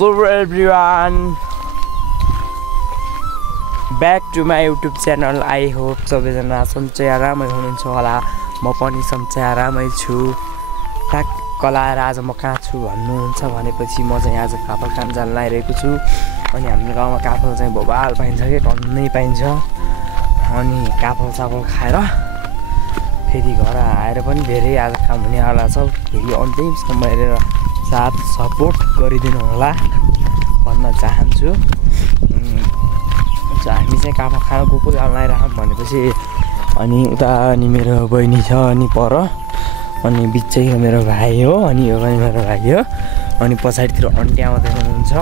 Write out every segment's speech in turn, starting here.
So everyone, back to my YouTube channel. I hope सबैजना सन्चै आरामै हुनुहुन्छ होला। म पनि सन्चै आरामै छु। ठ्याक्क लाएर आज म कहाँ छु भन्नुहुन्छ भनेपछि म चाहिँ आज काफल खान जान लागिरहेको छु। अनि हाम्रो गाउँमा काफल चाहिँ भोबाल पाइन्छ के टन्नै पाइन्छ। अनि काफल साफल खाएर फेरि घर आएर पनि धेरै आज काम हुनेवाला छ। फेरि अन्तिमसम्म हेरेर साथ सपोर्ट गरिदिनु होला भन्न चाहन्छु। हामी चाहिँ काफल खान गएको जान लागिरहँ भनेपछि अनि उता अनि मेरो बहिनी छ अनि पर अनि बिचैमा मेरो भाइ हो अनि यो पनि मेरो भाइ हो अनि पछाडितिर अन्टी आउँदै हुनुहुन्छ।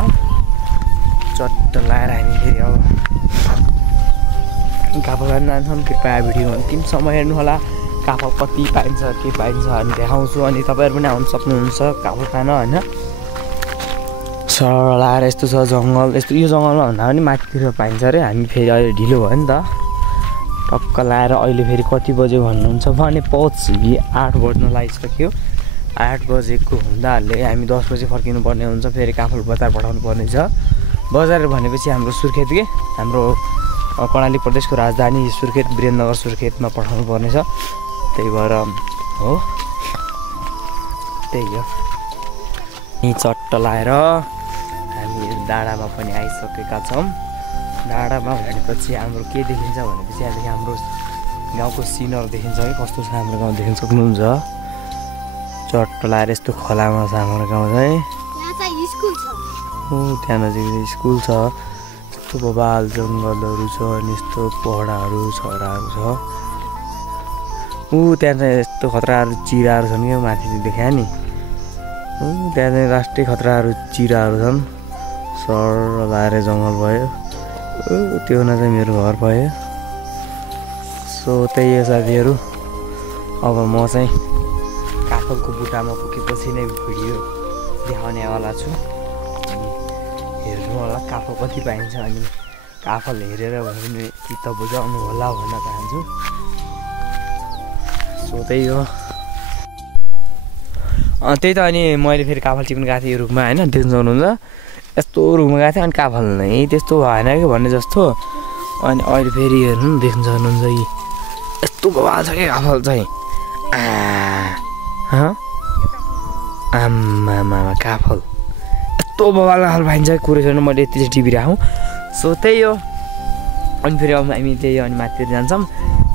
चट्ट लाएर हामी फेरि अब काफल खान जान्छौँ। कृपया भिडियो अन्तिमसम्म हेर्नु होला। काफल कति पाइन्छ के पाइन्छ अनि देखाउँछु। अनि तपाईँहरू पनि आउनु सक्नुहुन्छ काफल खान होइन। लाएर यस्तो छ जङ्गल। यस्तो यो जङ्गलमा भन्दा पनि माथितिर पाइन्छ अरे। हामी फेरि अहिले ढिलो भयो नि त टक्क लाएर अहिले फेरि कति बज्यो भन्नुहुन्छ भने 8 बज्न लागिसक्यो। 8 बजेको हुँदाले हामी 10 बजे फर्किनु पर्ने हुन्छ। फेरि काफल बजार पठाउनु पर्ने छ। बजार भनेपछि हाम्रो सुर्खेत के हाम्रो कर्णाली प्रदेशको राजधानी सुर्खेत वीरेन्द्रनगर सुर्खेतमा पठाउनु पर्ने छ। त्यही भएर हो त्यही हो। यी चट्ट लाएर हामी डाँडामा पनि आइसकेका छौँ। डाँडामा भनेपछि हाम्रो के देखिन्छ भनेपछि यहाँदेखि हाम्रो गाउँको सिनहरू देखिन्छ कि कस्तो छ हाम्रो गाउँ देख्न सक्नुहुन्छ। चट्ट लाएर यस्तो खोलामा छ हाम्रो गाउँ चाहिँ। त्यहाँ नजिक स्कुल छ। यस्तो बबाल जङ्गलहरू छ अनि यस्तो पहडाहरू छराहरू छ। त्यहाँ चाहिँ यस्तो खतराहरू चिराहरू छन् क्या माथि देखायो नि। त्यहाँ चाहिँ राष्ट्रिय खतराहरू चिराहरू छन्। सर लाएर जङ्गल भयो। त्यो हुन चाहिँ मेरो घर भयो। सो त्यही हो साथीहरू। अब म चाहिँ काफलको बुट्टामा पुगेपछि नै भिडियो देखाउनेवाला छु। अनि हेर्नु होला काफल कति पाइन्छ अनि काफल हेरेर भने पनि चित्त बुझाउनु होला भन्न चाहन्छु। सो त्यही हो। त्यही त अनि मैले फेरि काफल टिप्न गएको थिएँ रुखमा होइन देख्नु सक्नुहुन्छ। यस्तो रुखमा गएको थिएँ अनि काफल नै त्यस्तो भएन कि भन्ने जस्तो। अनि अहिले फेरि हेर्नु देख्नु सक्नुहुन्छ कि यस्तो बवाल छ क्या काफल चाहिँ। आम्मामा काफल यस्तो बवाल काफल पाइन्छ कुरै छैन। मैले यति चाहिँ टिपिरहेको। सो त्यही हो। अनि फेरि अब हामी त्यही अनि माथितिर जान्छौँ।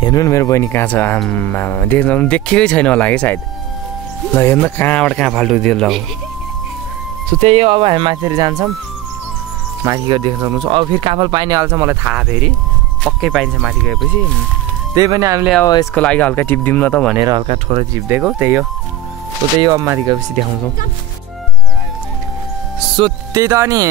हेर्नु न मेरो बहिनी कहाँ छ। आम्मामा देख्नु देखेकै छैन होला कि सायद। ल हेर्नु कहाँबाट कहाँ फाल्टु दियो ल। सो त्यही हो। अब हामी माथितिर जान्छौँ। माथि गएर देख्न सक्नुहुन्छ। अब फेरि काफल पाइने हाल्छ मलाई थाहा फेरि पक्कै पाइन्छ माथि गएपछि। त्यही पनि हामीले अब यसको लागि हल्का टिपिदिउँ न त भनेर हल्का थोरै टिपिदिएको त्यही हो। सो त्यही हो। अब माथि गएपछि देखाउँछौँ। सो त्यही त अनि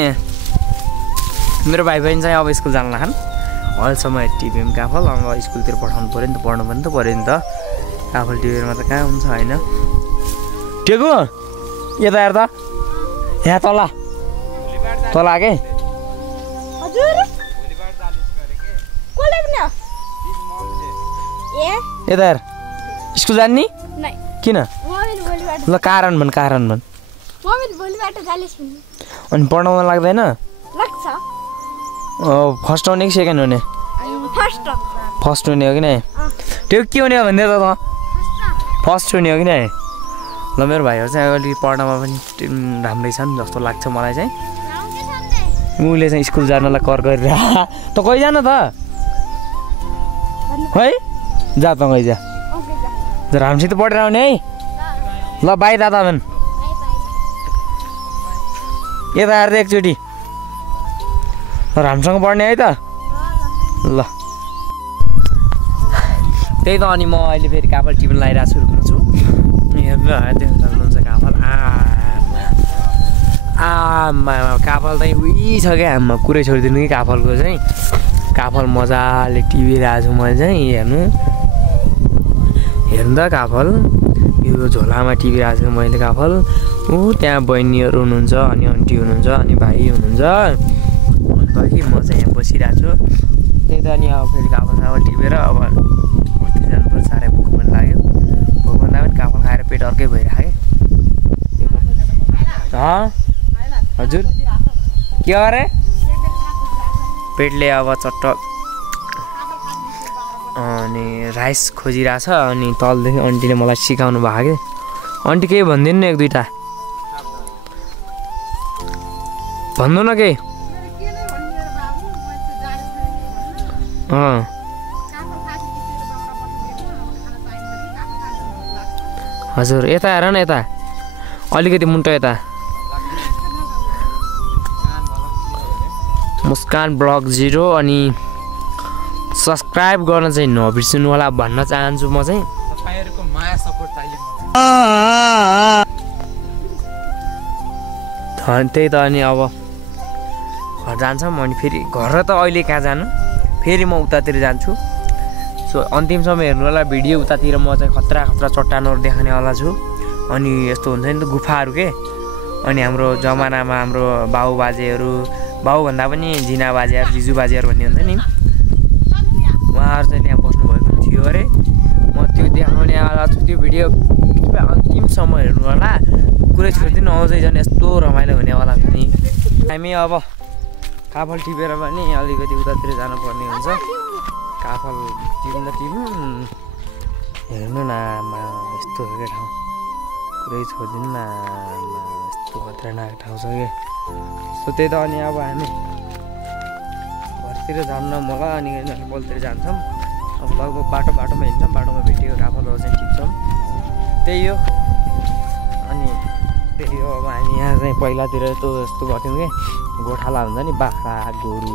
मेरो भाइ बहिनी चाहिँ अब स्कुल जान लाग्छन्। अहिलेसम्म टिप्यौँ काफल। अब स्कुलतिर पठाउनु पऱ्यो नि त पढ्नु पनि त पऱ्यो नि त। काफल टिपेरमा त कहाँ हुन्छ होइन। टेकु यता हेर त यहाँ तल तल आके यता हेर स्कुल जान्नी किन ल कारण भन् अनि पढ्न मन लाग्दैन। फर्स्ट आउने कि सेकेन्ड हुने। फर्स्ट हुने हो कि नै। त्यो के हुने हो भन्दै त फर्स्ट हुने हो कि नै। ल मेरो भाइहरू चाहिँ अलिक पढ्नमा पनि राम्रै छन् जस्तो लाग्छ मलाई चाहिँ। उसले चाहिँ स्कुल जानलाई कर गरेर त कहीँ जान त है जा त कहीँ जा राम्रोसित पढेर आउने है। ल बाई दादा भन् यता आएर एकचोटि राम्रोसँग पढ्ने है त। ल त्यही त अनि म अहिले फेरि काफल टिप्न लगाइरहेको छु रुख्नु छु। हेर्नु देख्न सक्नुहुन्छ काफल। आमा काफल चाहिँ उही छ क्या। आमा कुरै छोडिदिनु कि काफलको चाहिँ। काफल मजाले टिपिरहेको छु मैले चाहिँ। हेर्नु त काफल यो झोलामा टिपिरहेको छु मैले काफल। त्यहाँ बहिनीहरू हुनुहुन्छ अनि आन्टी हुनुहुन्छ अनि भाइ हुनुहुन्छ। कि म चाहिँ यहाँ बसिरहेको छु। त्यही त अनि अब फेरि काफल साफल टिपेर अब बस्ती जानुपर्छ। साह्रै भोक पनि लाग्यो। भोक भन्दा पनि काफल खाएर पेट अर्कै भइरहेको क्या। हजुर के अरे पेटले अब चट्ट अनि राइस खोजिरहेछ अनि तलदेखि आन्टीले मलाई सिकाउनु भएको कि आन्टी केही भनिदिनु न एक दुईवटा भन्नु न केही हजुर यता हेर न यता अलिकति मुन्टो यता मुस्कान ब्लग 0 अनि सब्सक्राइब गर्न चाहिँ नबिर्सिनु होला भन्न चाहन्छु म चाहिँ तपाईहरुको माया सपोर्ट चाहियो त्यही त अनि अब घर जान्छौँ अनि फेरि घर त अहिले कहाँ जानु फेरि म उतातिर जान्छु सो अन्तिमसम्म हेर्नु होला भिडियो उतातिर म चाहिँ खतरा खतरा चट्टानहरू देखाउनेवाला छु अनि यस्तो हुन्छ नि त गुफाहरू के अनि हाम्रो जमानामा हाम्रो बाबुबाजेहरू बाबुभन्दा पनि जिना बाजेहरू जिजु बाजेहरू भन्ने हुन्छ नि उहाँहरू चाहिँ त्यहाँ बस्नुभएको थियो अरे म त्यो देखाउनेवाला छु त्यो भिडियो अन्तिमसम्म हेर्नु होला कुरै छोडिदिनु आउँदै झन् यस्तो रमाइलो हुनेवाला छ नि हामी अब काफल टिपेर पनि अलिकति उतातिर जानुपर्ने हुन्छ काफल टिप्न हेर्नु न यस्तो हो क्या ठाउँ पुरै छोडिदिनु न यस्तो खतरनाक ठाउँ छ कि सो त्यही त अनि अब हामी घरतिर जान्न मलाई अनि नेपालतिर जान्छौँ अब लगभग बाटोमा हिँड्छौँ बाटोमा भेटेको काफलहरू चाहिँ टिप्छौँ त्यही हो अनि त्यही हो अब हामी यहाँ चाहिँ पहिलातिर यस्तो गर्थ्यौँ कि गोठाला हुन्छ नि बाख्रा गोरु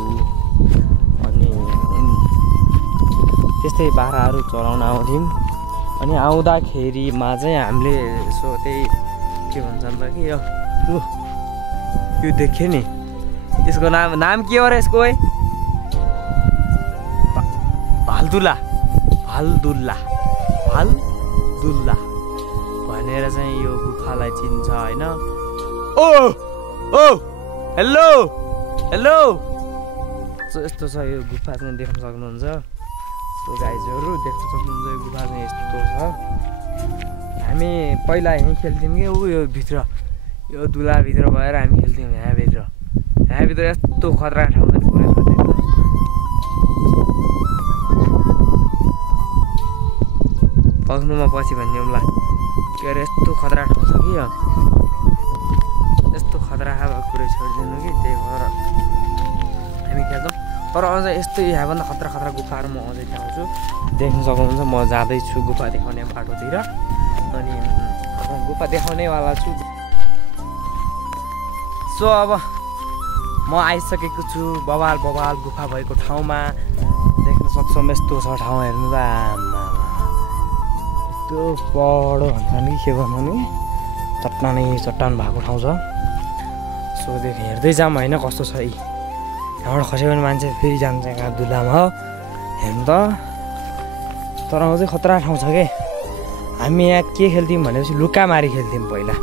अनि त्यस्तै बाख्राहरू चराउन आउँथ्यौँ अनि आउँदाखेरिमा चाहिँ हामीले यसो त्यही के भन्छन् त कि यो देख्यो नि यसको नाम के हो र यसको है भालदुल्ला भनेर चाहिँ यो गुफालाई चिन्छ होइन ओ हेलो यस्तो छ यो गुफा चाहिँ देख्न सक्नुहुन्छ सो गाइजहरू देख्न सक्नुहुन्छ यो गुफा चाहिँ यस्तो छ हामी पहिला यहीँ खेल्थ्यौँ कि यो भित्र यो दुलाभित्र भएर हामी खेल्थ्यौँ यहाँभित्र यस्तो खतरा ठाउँ छ नि पुरै पक्नुमा पछि भनिदिउँला के अरे यस्तो खतरा ठाउँ छ कि यस्तो खतरा कुरै छोडिदिनु कि त्यही भएर हामी खेल्छौँ तर अझ यस्तो यहाँभन्दा खतरा गुफाहरू म अझै देखाउँछु देख्न सक्नुहुन्छ म जाँदैछु गुफा देखाउने बाटोतिर अनि गुफा देखाउनेवाला छु सो अब म आइसकेको छु बवाल गुफा भएको ठाउँमा देख्न सक्छौँ यस्तो छ ठाउँ हेर्नु त यस्तो बडो भन्छन् कि के गर्नु नि चट्टान भएको ठाउँ छ सो हेर्दै जाऊँ होइन कस्तो छ यहाँबाट खस्यो भने मान्छे फेरि जान्छ कहाँ दुलामा हो हेर्नु त तर अझै खतरा ठाउँ छ कि हामी यहाँ के खेल्थ्यौँ भनेपछि लुकामारी खेल्थ्यौँ पहिला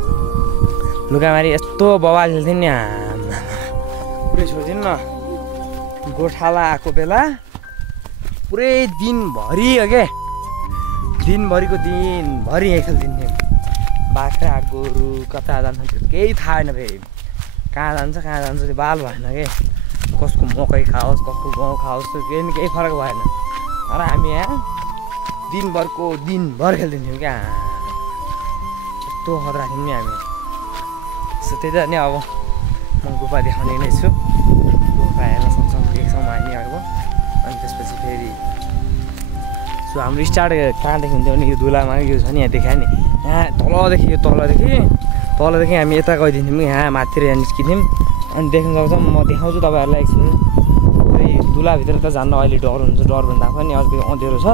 लुकामारी यस्तो बवाल खेल्थ्यौँ नि पुरै छोडिदिनु न गोठाला आएको बेला पुरै दिनभरि हो क्या दिनभरि यहीँ खेल्थ्यौँ बाख्रा गोरु कता जान्छ केही थाहा होइन फेरि कहाँ जान्छ त्यो बाल भएन कि कसको मकै खाओस् कसको गहुँ खाओस् त्यो केही फरक भएन तर हामी यहाँ दिनभर खेल्दैथ्यौँ क्या यस्तो खतरा थियौँ नि हामी सो त्यही त नि अब म गुफा देखाउने नै छु गुफा हेर्न सक्छौँ देख्छौँ हामी अब अनि त्यसपछि फेरि सो हाम्रो स्टार्ट कहाँदेखि हुन्थ्यो भने यो दुलामा यो छ नि यहाँ देखायो नि यहाँ तलदेखि हामी यता गइदिन्थ्यौँ कि यहाँ माथितिर यहाँ निस्किन्थ्यौँ अनि देख्न सक्छौँ म देखाउँछु तपाईँहरूलाई एकछिन दुलाभित्र त जान्न अहिले डर हुन्छ डर भन्दा पनि अलिकति अँध्यारो छ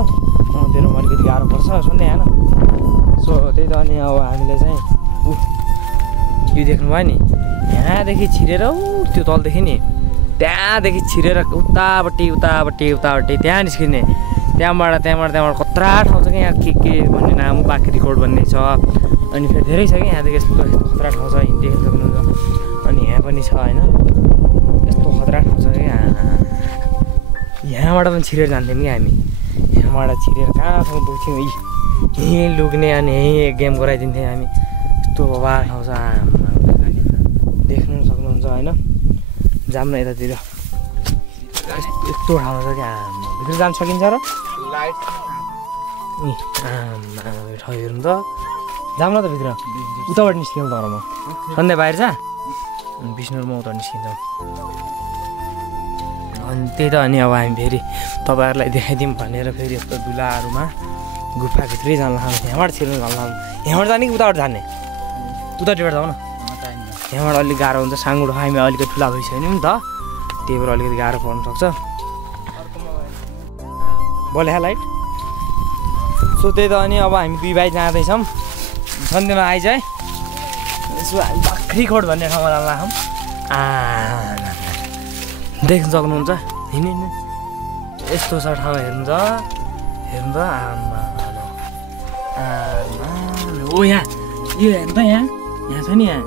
अँध्यारोमा अलिकति गाह्रो पर्छ सुन्ने होइन सो त्यही त अनि अब हामीले चाहिँ यो देख्नुभयो नि यहाँदेखि छिरेर त्यो तलदेखि नि त्यहाँदेखि छिरेर उतापट्टि त्यहाँ निस्किने त्यहाँबाट कत्रा ठाउँ छ कि यहाँ के भन्ने नाम बाँकी रिकर्ड भन्ने छ अनि फेरि धेरै छ कि यहाँदेखि यस्तो खतरा ठाउँ छ देख्न सक्नुहुन्छ अनि यहाँ पनि छ होइन यस्तो खतरा ठाउँ छ कि यहाँबाट पनि छिरेर जान्थ्यौँ कि हामी यहाँबाट छिरेर कहाँसम्म पुग्थ्यौँ यहीँ लुक्ने अनि यहीँ गेम गराइदिन्थ्यौँ हामी यस्तो बवाल ठाउँ छ देख्नु सक्नुहुन्छ होइन जाम न यतातिर यस्तो ठाउँमा छ क्या भित्र जान सकिन्छ र लाइट ठाउँ हेरौँ त जाम न त भित्र उताबाट निस्किनु तर म सन्ध्या बाहिर जा विष्णु म उता निस्किन्छौँ अनि त्यही त अनि अब हामी फेरि तपाईँहरूलाई देखाइदिउँ भनेर फेरि यस्तो दुलाहरूमा गुफाभित्रै जान लाग्छ यहाँबाट छिर्नु जान लाग्नु यहाँबाट जाने कि उताबाट जाने उतातिरबाट जाउँ न यहाँबाट अलिक गाह्रो हुन्छ साङ्गुठो हामी अलिकति ठुला भइसक्यो नि त त्यही भएर अलिकति गाह्रो पर्न सक्छ बले लाइट सो त्यही त अनि अब हामी 2 भाइ जाँदैछौँ सन्ध्यामा आइज है यसो हामी बाख्रीखोड भन्ने ठाउँमा जान लाग्छौँ देख्न सक्नुहुन्छ हिँड्नु यस्तो छ ठाउँ हेर्नु त आमा ओ यहाँ यो हेर्नु त यहाँ छ नि यहाँ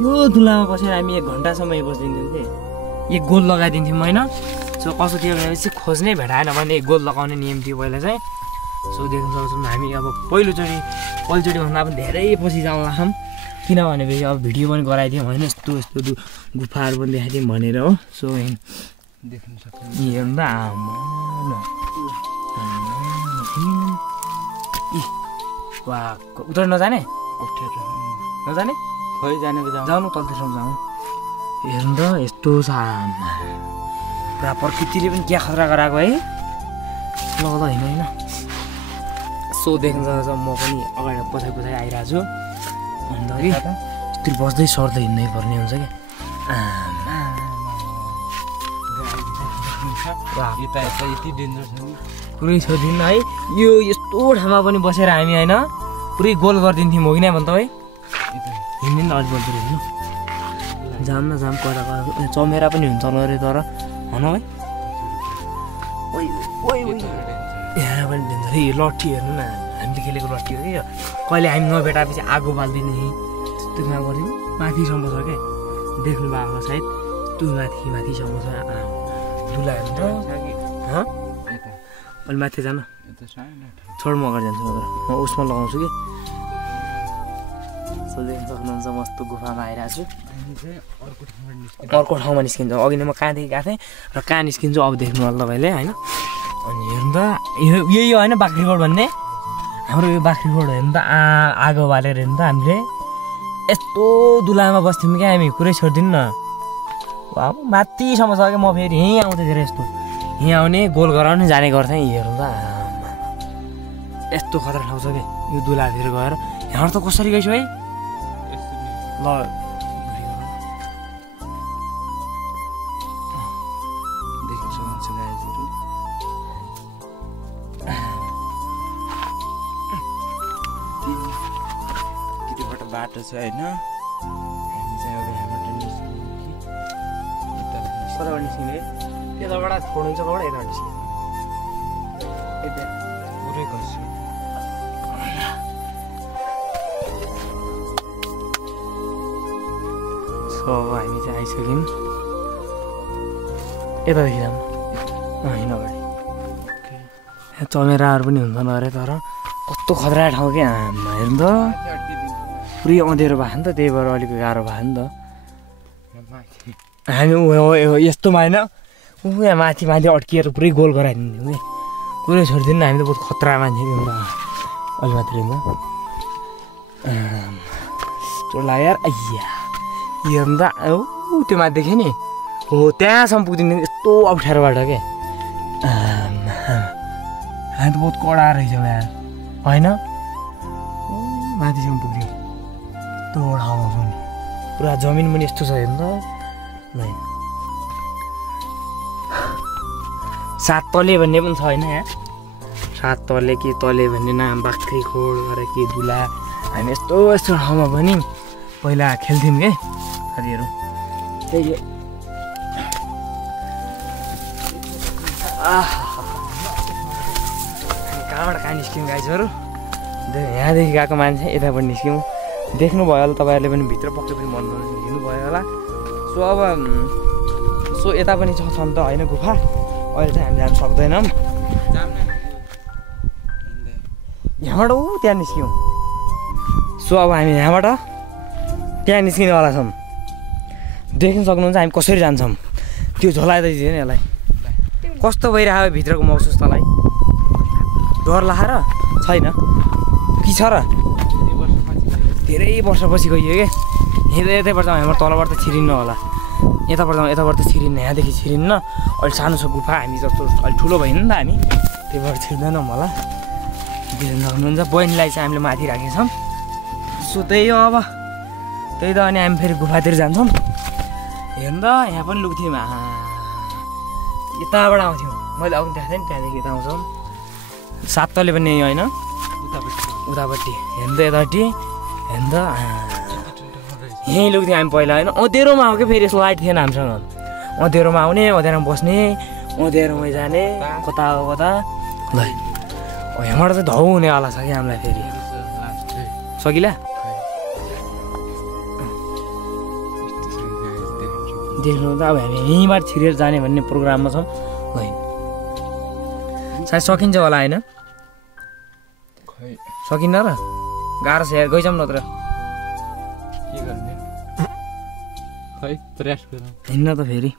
यो दुलामा बसेर हामी 1 घन्टासम्म बसिदिन्थ्यौँ कि एक गोल लगाइदिन्थ्यौँ होइन सो कसो थियो भनेपछि खोज्नै भेटाएन भने एक गोल लगाउने नियम थियो पहिला चाहिँ सो देख्न सक्छौँ हामी अब पहिलोचोटि भन्दा पनि धेरै पछि जान लाग्छौँ किनभने फेरि अब भिडियो पनि गराइदिउँ होइन यस्तो गुफाहरू पनि देखाइदिउँ भनेर हो सो देख्न सक्छ हेर्नु त आमा उता नजाने नजाने खै जाने जानु तलतिरसम्म जाउँ हेर्नु त यस्तो छ आमा पुरा प्रकृतिले पनि क्या खतरा गराएको है ल होइन सो देख्न सक्छ म पनि अगाडि पछाडि आइरहेको छु अन्त कि यस्तरी बस्दै सर्दै हिँड्नै पर्ने हुन्छ क्या यति डेन्जर छ पुरै छोडिदिनु है यो यस्तो ठाउँमा पनि बसेर हामी होइन पुरै गोल गरिदिन्थ्यौँ हो कि नै भन्छ है हिँड्ने नि अलिक बल्छौँ हिँड्नु जाम न जाम कता चमेरा पनि हुन्छ अरे तर भन है यहाँ पनि दिन्छ है यो लट्ठी हेर्नु न हामीले खेलेको लट्ठी हो कि यो कहिले हामी नभेटाएपछि आगो बाल्दिने यस्तो काम गऱ्यौँ माथिसम्म छ क्या देख्नु भएको सायद त्यो माथिसम्म छ दुला हेर्नु त अहिले माथि जानु छोड म अगाडि जान्छु नत्र म उसमा लगाउँछु कि सो देख्न सक्नुहुन्छ मस्त गुफामा आइरहेको छु अर्को ठाउँमा निस्किन्छ अघि नै म कहाँदेखि गएको थिएँ र कहाँ निस्किन्छु अब देख्नु होला तपाईँले होइन अनि हेर्नु त यही होइन बाख्रीखोड भन्ने हाम्रो यो बाख्रीखोड हेर्नु त आगो बालेर हेर्नु त हामीले यस्तो दुलामा बस्थ्यौँ क्या हामी कुरै छोडिदिनु न माथिसम्म छ क्या म फेरि यहीँ आउँथेँ धेरै यस्तो यहाँ आउने गोल गराउने जाने गर्थेँ हेर्नु त यस्तो खतरा ठाउँ छ कि यो दुलातिर गएर यहाँबाट त कसरी गइछु है ल बाटो छ होइन हामी चाहिँ अब यहाँबाट कताबाट निस्किने यताबाट छोड्नु छ कबाट यताबाट निस्किने यता पुरै खस्छु सो अब हामी चाहिँ आइसक्यौँ यतादेखि जाऊँ होइन अगाडि चमेराहरू पनि हुन्छन् अरे तर कस्तो खतरा ठाउँ क्या हेर्नु त पुरै अँधेरो भएको नि त त्यही भएर अलिक गाह्रो भयो नि त हामी यस्तोमा होइन यहाँ माथि अड्किएर पुरै गोल गराइदिन्थ्यौँ कि पुरै छोडिदिनु हामी त बहुत खतरा मान्छे थियो अलि मात्रै हुन्छ चोला यार आइया हेर्नु त त्यो माथि देखेँ नि हो त्यहाँसम्म पुग्दिनु यस्तो अप्ठ्यारो बाटो क्या हामी त बहुत कडा रहेछ यहाँ होइन माथिसम्म पुग्थ्यौँ यस्तो ठाउँमा पनि पुरा जमिन पनि यस्तो छ हेर्नु त नै 7 तले भन्ने पनि छ होइन यहाँ 7 तले के तले भन्ने नाम बाख्रीखोड गरेर के दुला हामी यस्तो ठाउँमा पनि पहिला खेल्थ्यौँ के साथीहरू त्यही कहाँबाट कहाँ निस्क्यौँ गाइजहरू यहाँदेखि गएको मान्छे यताबाट निस्क्यौँ देख्नुभयो होला तपाईँहरूले पनि भित्र पक्कै पनि मन हिँड्नुभयो होला सो अब सो यता पनि छ नि त होइन गुफा अहिले चाहिँ हामी जानु सक्दैनौँ यहाँबाट त्यहाँ निस्क्यौँ सो अब हामी यहाँबाट त्यहाँ निस्किनेवाला छौँ देख्न सक्नुहुन्छ हामी कसरी जान्छौँ त्यो झोलाइदै दिएन यसलाई कस्तो भइरहेको भित्रको महसुस तँलाई डर लाएर छैन कि छ र धेरै वर्षपछि गइयो क्या यतैबाट जाउँ हाम्रो तलबाट त छिरिन्न होला यताबाट त छिरिन्न यहाँदेखि छिरिन्न अहिले सानो छ गुफा हामी जस्तो अहिले ठुलो भएन नि त हामी त्यही भएर छिर्दैनौँ होला हुनुहुन्छ बहिनीलाई चाहिँ हामीले माथि राखेका छौँ सो त्यही हो अब त्यही त अनि हामी फेरि गुफातिर जान्छौँ हेर्नु त यहाँ पनि लुक्थ्यौँ यताबाट आउँथ्यौँ मैले अघि देखाएको थिएँ नि त्यहाँदेखि यता आउँछौँ सात तले पनि यही होइन उतापट्टि हेर्नु त यतापट्टि हेर्नु त यहीँ लुक्थ्यौँ हामी पहिला होइन अँध्यारोमा आऊ क्या फेरि यस्तो लाइट थिएन हामीसँग अँध्यारोमा आउने अँध्यारोमा बस्ने अँध्यारोमा जाने कता कता ल यहाँबाट चाहिँ धौ हुनेवाला छ कि हामीलाई फेरि सकिला देख्नु त अब हामी यहीँबाट छिरेर जाने भन्ने प्रोग्राममा छौँ होइन सायद सकिन्छ होला होइन सकिन्न र गाह्रो छ यार गइजाउँ न तर हिँड्न त फेरि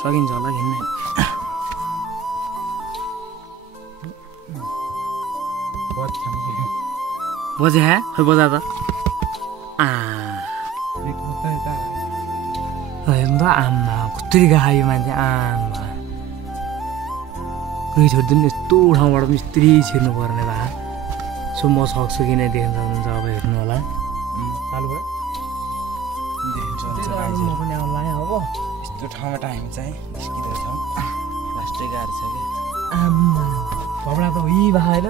सकिन्छ होला हिँड्न बजे है खै बजा त हेर्नु त आमा कस्तरी खायो मान्छे आमा कुनै छोडिदिनु यस्तो ठाउँबाट पनि यस्तरी छिर्नु पर्ने भए सो म सक्छु कि नै देख्न सक्नुहुन्छ अब हेर्नु होला चालु भयो म पनि आउनु लाग्यो अब यस्तो ठाउँबाट हामी चाहिँ निस्किँदैछौँ लास्टै गाह्रो छ कि आमा घबडा त उही भएन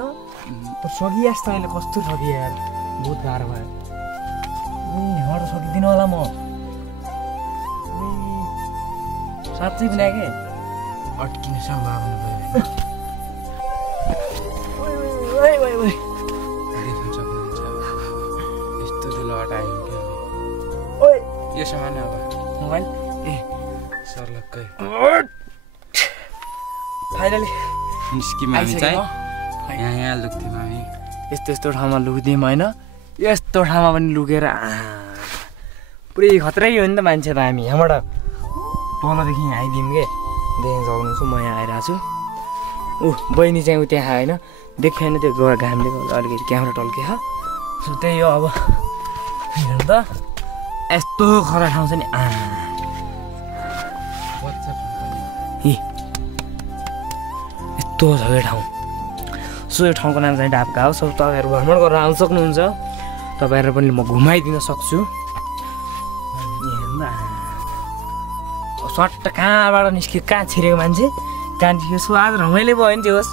तर सकिएस् त अहिले कस्तो सकियो यार बहुत गाह्रो भयो यहाँबाट सकिदिनु होला म साँच्चै पनि के अड्किने सम्भावना भयो देख्न सक्नुहुन्छ यस्तो ठुलो हटायो क्या यो सामान अब मोबाइल ए सर्लक्कै फाइनली निस्क्यौँ हामी चाहिँ यहाँ लुक्थ्यौँ हामी यस्तो ठाउँमा लुक्दियौँ होइन यस्तो ठाउँमा पनि लुकेर पुरै खत्रै हो नि त मान्छे त हामी यहाँबाट तलदेखि यहाँ आइदिउँ के देख्न सक्नुहुन्छ म यहाँ आइरहेको छु बहिनी चाहिँ उ त्यहाँ होइन देखेन त्यो घामले गर्दा अलिकति क्यामेरा टल्के सो त्यही हो अब हेर्नु त यस्तो खरा ठाउँ छ नि यस्तो छ यो ठाउँ सो यो ठाउँको नाम चाहिँ ढापका हो सो तपाईँहरू भ्रमण गरेर आउनु सक्नुहुन्छ तपाईँहरू पनि म घुमाइदिन सक्छु सट्ट कहाँबाट निस्क्यो कहाँ छिरेको मान्छे कहाँ निस्क्यो सो आज रमाइलो भयो नि त्यो होस्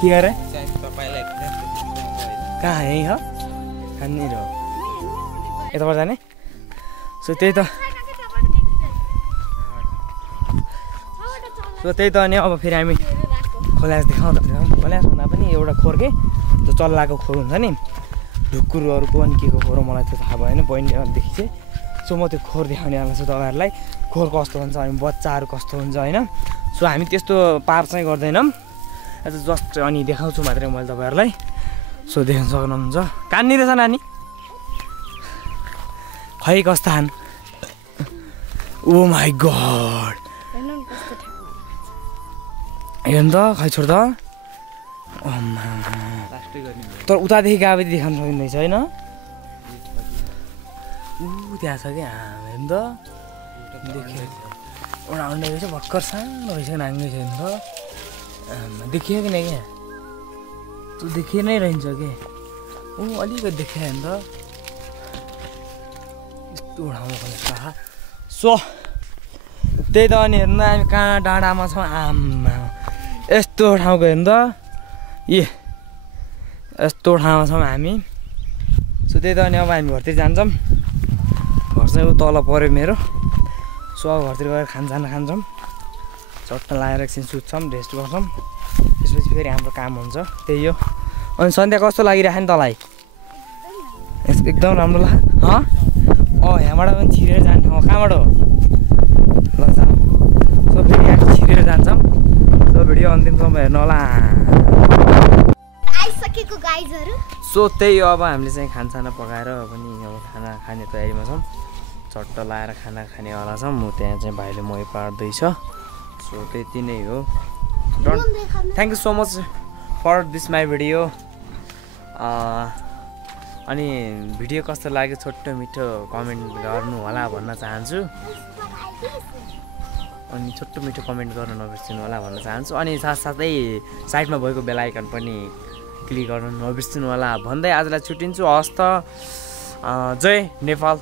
के अरे कहाँ यहीँ हो कहाँनिर हो यताबाट जाने सो त्यही त अनि अब फेरि हामी खोलास देखाउँदा खोलास भन्दा पनि एउटा खोर के जो चल्लाको खोर हुन्छ नि ढुकुरहरूको अनि के को खोर मलाई त्यो थाहा भएन बहिनीदेखि चाहिँ सो म त्यो खोर देखाउनेवाला छु तपाईँहरूलाई खोर कस्तो हुन्छ अनि बच्चाहरू कस्तो हुन्छ होइन सो हामी त्यस्तो पार चाहिँ गर्दैनौँ जस्ट अनि देखाउँछु मात्रै मैले तपाईँहरूलाई सो देख्न सक्नुहुन्छ कहाँनिर छ नानी खै कस्तो खान ओ माई गड हेर्नु त खै छोड त तर उतादेखि गएपछि देखाउनु सकिँदैछ होइन त्यहाँ छ क्या हेर्नु त देखियो एउटा आउने रहेछ भर्खर सानो रहेछ नाङ्गै छ हेर्नु त देखियो कि नै क्या त्यो देखिए नै रहन्छ के अलिकति देखियो हेर्नु त यस्तो ठाउँमा खोला सो त्यही त अनि हेर्नु हामी कहाँ डाँडामा छौँ आम्मा यस्तो ठाउँको हेर्नु त यस्तो ठाउँमा छौँ हामी सो त्यही त अनि अब हामी घरतिर जान्छौँ घर चाहिँ तल पऱ्यो मेरो सो अब घरतिर गएर खानसाना खान्छौँ चट्ट लगाएर एकछिन सुत्छौँ रेस्ट गर्छौँ त्यसपछि फेरि हाम्रो काम हुन्छ त्यही हो अनि सन्ध्या कस्तो लागिरहेको नि तँलाई एकदम राम्रो लाग्यो यहाँबाट पनि छिरेर जाने ठाउँ कहाँबाट हो ल जाउँ सो फेरि यहाँ छिरेर जान्छौँ सो भिडियो अन्तिमसम्म हेर्नु होला राखेको गाइजहरु सो त्यही हो अब हामीले चाहिँ खानसाना पकाएर पनि अब खाना खाने तयारीमा छौँ चट्ट लाएर खाना खानेवाला छौँ म त्यहाँ चाहिँ भाइले मही पार्दैछ सो त्यति नै हो thank you so much for this my video अनि भिडियो कस्तो लाग्यो छोटो मिठो कमेन्ट गर्नु होला भन्न चाहन्छु अनि छोटो मिठो कमेन्ट गर्न नबिर्सिनु होला भन्न चाहन्छु अनि साथसाथै साइडमा भएको बेल आइकन पनि क्लिक गर्नु नबिर्सिनु होला भन्दै आजलाई छुट्टिन्छु हस्त जय नेपाल।